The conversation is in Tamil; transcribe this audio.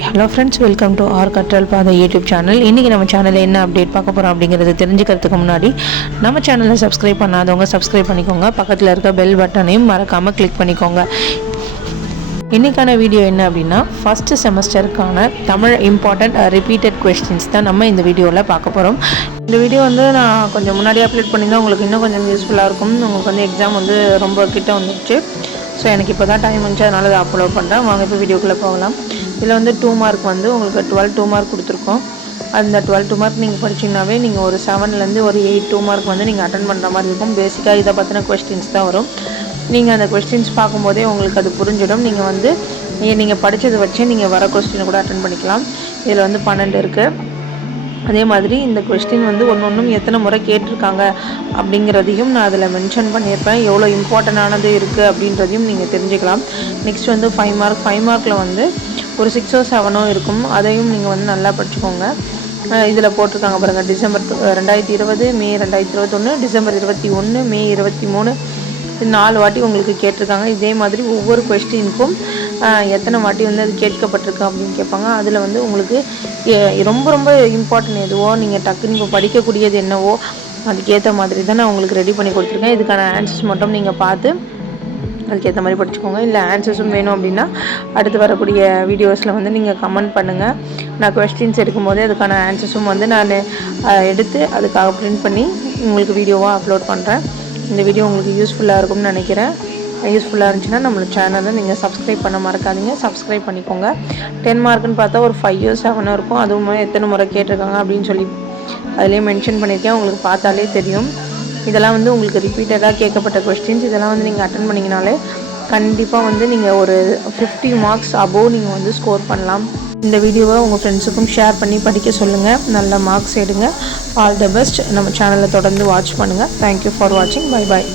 Hello friends, welcome to our கற்றல் பாதை யூடியூப் சேனல். இன்றைக்கி நம்ம சேனலில் என்ன அப்டேட் பார்க்க போகிறோம் அப்படிங்கிறது தெரிஞ்சுக்கிறதுக்கு முன்னாடி நம்ம சேனலை சப்ஸ்கிரைப் பண்ணாதவங்க சப்ஸ்கிரைப் பண்ணிக்கோங்க. பக்கத்தில் இருக்க பெல் பட்டனையும் மறக்காமல் கிளிக் பண்ணிக்கோங்க. இன்றைக்கான வீடியோ என்ன அப்படின்னா, ஃபஸ்ட்டு செமஸ்டருக்கான தமிழ் இம்பார்ட்டண்ட் ரிப்பீட்டட் கொஸ்டின்ஸ் தான் நம்ம இந்த வீடியோவில் பார்க்க போகிறோம். இந்த வீடியோ நான் கொஞ்சம் முன்னாடியே அப்லோட் பண்ணியிருந்தேன். உங்களுக்கு இன்னும் கொஞ்சம் யூஸ்ஃபுல்லாக இருக்கும். உங்களுக்கு எக்ஸாம் ரொம்ப கிட்ட வந்துடுச்சு. ஸோ எனக்கு இப்போ தான் டைம் வந்துச்சு, அதனால் அதை அப்லோட் பண்ணுறேன். வாங்க இப்போ வீடியோக்குள்ளே போகலாம். இதில் 2 மார்க் உங்களுக்கு 12 2 மார்க் கொடுத்துருக்கோம். அந்த 12 2 மார்க் நீங்கள் படிச்சிங்கனாவே நீங்கள் ஒரு 7லேருந்து ஒரு 8 2 மார்க் நீங்கள் அட்டன் பண்ணுற மாதிரி இருக்கும். பேசிக்காக இதை பற்றின கொஸ்டின்ஸ் தான் வரும். நீங்கள் அந்த கொஸ்டின்ஸ் பார்க்கும்போதே உங்களுக்கு அது புரிஞ்சிடும். நீங்கள் படித்ததை வச்சு நீங்கள் வர கொஸ்டினை கூட அட்டன் பண்ணிக்கலாம். இதில் 12 இருக்குது. அதே மாதிரி இந்த கொஸ்டின் ஒன்றும் எத்தனை முறை கேட்டிருக்காங்க அப்படிங்கிறதையும் நான் அதில் மென்ஷன் பண்ணியிருப்பேன். எவ்வளோ இம்பார்ட்டண்டானது இருக்குது அப்படின்றதையும் நீங்கள் தெரிஞ்சுக்கலாம். நெக்ஸ்ட் 5 மார்க் 5 மார்க்கில் ஒரு 6 or 7 இருக்கும். அதையும் நீங்கள் நல்லா படிச்சுக்கோங்க. இதில் போட்டிருக்காங்க பாருங்கள். டிசம்பர் 2020, மே 2021, டிசம்பர் 21, மே 23, 4 வாட்டி உங்களுக்கு கேட்டிருக்காங்க. இதே மாதிரி ஒவ்வொரு கொஸ்டினுக்கும் எத்தனை வாட்டி அது கேட்கப்பட்டிருக்கு அப்படின்னு கேட்பாங்க. அதில் உங்களுக்கு ரொம்ப ரொம்ப இம்பார்ட்டன்ட் எதுவோ, நீங்கள் டக்குன்னு இப்போ படிக்கக்கூடியது என்னவோ அதுக்கேற்ற மாதிரி தான் நான் உங்களுக்கு ரெடி பண்ணி கொடுத்துருக்கேன். இதுக்கான ஆன்சர்ஸ் மட்டும் நீங்கள் பார்த்து அதுக்கேற்ற மாதிரி படிச்சுக்கோங்க. இல்லை ஆன்சர்ஸும் வேணும் அப்படின்னா அடுத்து வரக்கூடிய வீடியோஸில் நீங்கள் கமெண்ட் பண்ணுங்கள். நான் கொஸ்டின்ஸ் எடுக்கும்போதே அதுக்கான ஆன்சர்ஸும் நான் எடுத்து அதுக்காக பிரிண்ட் பண்ணி உங்களுக்கு வீடியோவாக அப்லோட் பண்ணுறேன். இந்த வீடியோ உங்களுக்கு யூஸ்ஃபுல்லாக இருக்கும்னு நினைக்கிறேன். யூஸ்ஃபுல்லாக இருந்துச்சுன்னா நம்மளோட சேனலை நீங்கள் சப்ஸ்கிரைப் பண்ண மறக்காதீங்க. சப்ஸ்கிரைப் பண்ணிக்கோங்க. 10 மார்க்குன்னு பார்த்தா ஒரு 5 or 7 இருக்கும். அதுவும் எத்தனை முறை கேட்டிருக்காங்க அப்படின்னு சொல்லி அதிலே மென்ஷன் பண்ணியிருக்கேன். உங்களுக்கு பார்த்தாலே தெரியும். இதெல்லாம் உங்களுக்கு ரிப்பீட்டடாக கேட்கப்பட்ட கொஸ்டின்ஸ். இதெல்லாம் நீங்கள் அட்டன் பண்ணிங்கனாலே கண்டிப்பாக நீங்கள் ஒரு 50 மார்க்ஸ் அபோவ் நீங்கள் ஸ்கோர் பண்ணலாம். இந்த வீடியோவை உங்கள் ஃப்ரெண்ட்ஸுக்கும் ஷேர் பண்ணி படிக்க சொல்லுங்கள். நல்ல மார்க்ஸ் எடுங்க. All the best. நம்ம சேனலை தொடர்ந்து வாட்ச் பண்ணுங்கள். தேங்க்யூ ஃபார் வாட்சிங். Bye bye.